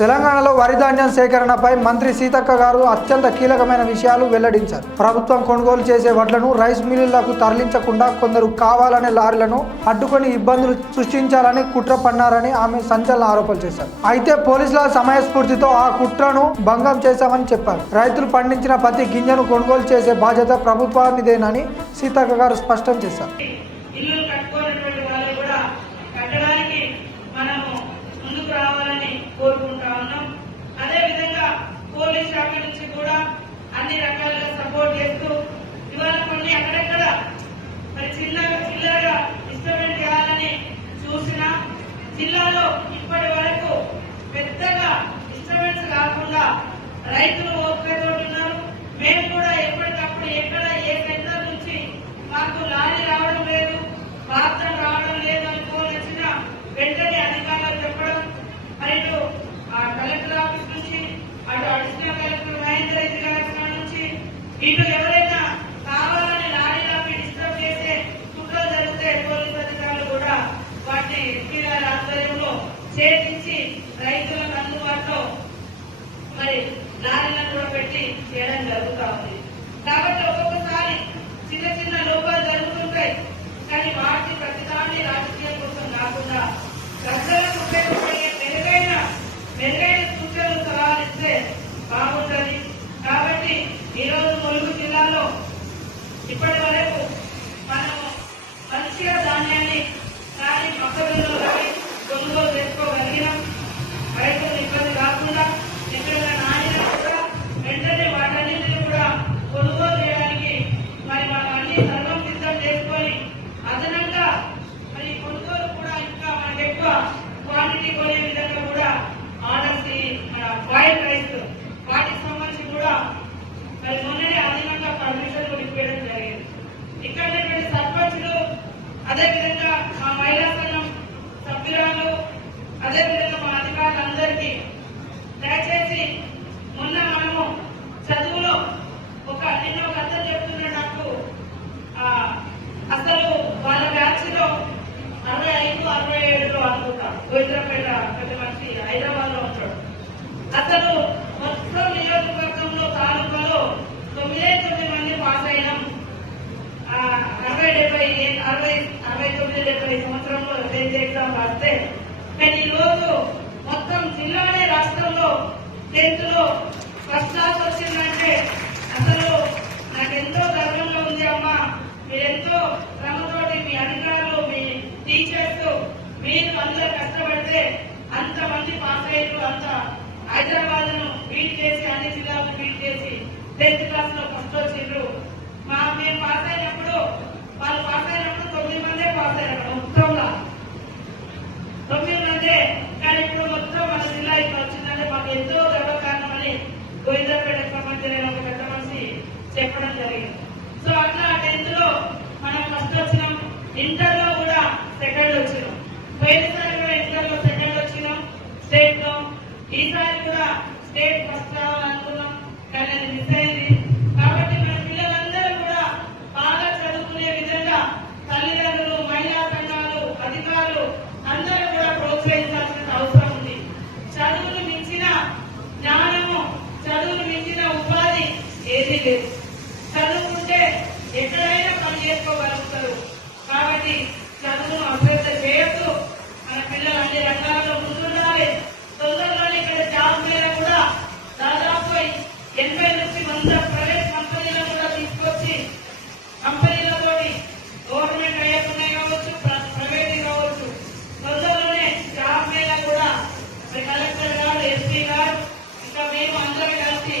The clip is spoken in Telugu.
తెలంగాణలో వరి ధాన్యం సేకరణపై మంత్రి సీతక్క గారు అత్యంత కీలకమైన విషయాలు వెల్లడించారు. ప్రభుత్వం కొనుగోలు చేసే వడ్లను రైస్ మిల్లులకు తరలించకుండా కొందరు కావాలనే లారీలను అడ్డుకొని ఇబ్బందులు సృష్టించాలని కుట్ర పన్నారని ఆమె సంచలన ఆరోపణలు చేశారు. అయితే పోలీసుల సమయస్ఫూర్తితో ఆ కుట్రను భంగం చేశామని చెప్పారు. రైతులు పండించిన ప్రతి గింజను కొనుగోలు చేసే బాధ్యత ప్రభుత్వానిదేనని సీతక్క గారు స్పష్టం చేశారు. కోరుకుంటా ఉన్నాం. అదేవిధంగా పోలీస్ శాఖ నుంచి కూడా అన్ని రకాలుగా సపోర్ట్ చేస్తూ ఇవాళ కొన్ని అక్కడెక్కడ మరి చిల్లరగా డిస్టర్బెన్స్ చేయాలని చూసినా జిల్లాలో ఇప్పటి వరకు పెద్దగా డిస్టర్బెన్స్ కాకుండా రైతులు ఓపికతో ఉన్నారు. మేము కూడా ఎప్పటికప్పుడు ఎక్కడ ఏ సెంటర్ నుంచి మాకు లారీ రావడం లేదు, పాత్ర రావడం లేదు అనుకోవచ్చిన వెంటనే అధికారులు చెప్పడం, అటు కలెక్టర్ ఆఫీస్ నుంచి అటు additional collector Mahender Reddy collector నుంచి ఇటు ఎవరైనా కావాలని లారీ ఆపి డిస్టర్బ్ చేసే కుట్రలు జరిగితే పోలీసు అధికారులు కూడా వాటిని ఎస్పీ గారి ఆధ్వర్యంలో ఛేదించి రైతులకు అందుబాటులో మరి లారీలను కూడా పెట్టి చేయడం జరుగుతూ ఉంది. కాబట్టి ఒక్కొక్కసారి చిన్న చిన్న లోపాలు జరుగుతుంటాయి. కానీ వాటి ప్రతిదాన్ని రాజకీయం కోసం కాకుండా ప్రజలకు ఉపయోగపడే మెరుగైన సూచనలు సలహాలు ఇస్తే బాగుంటుంది. కాబట్టి ఈరోజు ములుగు జిల్లాలో ఇప్పటి వరకు మనము మంచిగా ధాన్యాన్ని కానీ మొక్కలలో కానీ కొనుగోలు చేసుకోగలిగినాం. రైతులు ఇబ్బంది కాకుండా ఎక్కడైనా నాణ్యత కూడా వెంటనే వాటన్నింటినీ కూడా కొనుగోలు చేయడానికి మరి మనం అన్ని సర్వం సిద్ధం చేసుకొని అదనంగా మరి కొనుగోలు కూడా ఇంకా మనకు ఎక్కువ క్వాంటిటీ కొనే విధంగా కూడా ఆర్డర్స్ మన బాయిల్ రైస్ వాటికి సంబంధించి కూడా మరి మొన్ననే అదనంగా పర్మిషన్ కూడా ఇవ్వడం జరిగింది. ఇక్కడ సర్పంచులు అదేవిధంగా మా మహిళా సంఘం సభ్యురాలు అదేవిధంగా మా అధికారులందరికీ దయచేసి మొన్న మనము చదువులో నిన్న ఒక అర్థం చెప్తున్న నాకు అసలు వాళ్ళ బ్యాచ్ లో 65, 67 అనుకుంటా గోవింద్రపేట పెద్ద మనిషి హైదరాబాద్ లో ఉంటాడు. అసలు మొత్తం నియోజకవర్గంలో తాలూకాలో 9 మంది పాస్ అయినాం. 69-70 సంవత్సరంలో టెన్త్ ఎగ్జామ్ రాస్తే కానీ ఈ రోజు మొత్తం జిల్లానే రాష్ట్రంలో 10th లో ఫస్ట్ క్లాస్ వచ్చిందంటే అసలు నాకెంతో గర్వంగా ఉంది. అమ్మా మీరెంతో శ్రమతోటి మీ అధికారులు మీ టీచర్స్ మీరు అందరూ కష్టపడితే అంతమంది పాస్ అయ్యారు. అంత హైదరాబాద్ ను బీట్ చేసి అన్ని జిల్లాలను బీట్ చేసి 10th క్లాస్ లో ఫస్ట్ వచ్చిండ్రు. మేము పాస్ అయినప్పుడు వాళ్ళు పాస్ అయినప్పుడు 9 మందే పాస్ అయ్యారు. మొత్తంలో 9 మందే. కానీ ఇప్పుడు మొత్తం మన జిల్లా ఇక్కడ వచ్చిందంటే మాకు ఎంతో గర్వకారణం అని గోవిందపేటకు సంబంధించిన ఒక పెద్ద మనిషి చెప్పడం జరిగింది. సో అట్లా 10th లో మనం ఫస్ట్ వచ్చినాం. ఇంటర్ లో కూడా సెకండ్ వచ్చినాం. పోయినసారి కూడా ఇంటర్ లో సెకండ్ వచ్చినాం స్టేట్ లో. ఈసారి కూడా స్టేట్ ఫస్ట్ రావాలనుకున్నాం కానీ అది మిస్ అయింది. కాబట్టి మన పిల్లలందరూ కూడా బాగా చదువుకునే విధంగా తల్లిదండ్రులు, మహిళా సంఘాలు, అధికారులు అందరూ కూడా ప్రోత్సహించాల్సిన అవసరం ఉంది. చదువును మించిన జ్ఞానము, చదువును మించిన ఉపాధి ఏదీ లేదు. చదువుకుంటే ఎక్కడైనా పని చేసుకోగలుగుతారు. కాబట్టి చదువును అశ్రద్ధ చేయొద్దు. మన పిల్లలు అన్ని రంగాల్లో ముందుండాలి. తొందరలోనే ఇక్కడ జాబ్ మీద కూడా దాదాపు 80 నుంచి 100 ప్రైవేట్ కంపెనీలను కూడా తీసుకొచ్చి కంపెనీలతో గవర్నమెంట్ అయ్యకున్నాయి కావచ్చు, ప్రైవేట్ కావచ్చు, తొందరలోనే జాబ్ మీద కూడా కలెక్టర్ గారు, ఎస్పీ గారు ఇంకా మేము అందరం కలిసి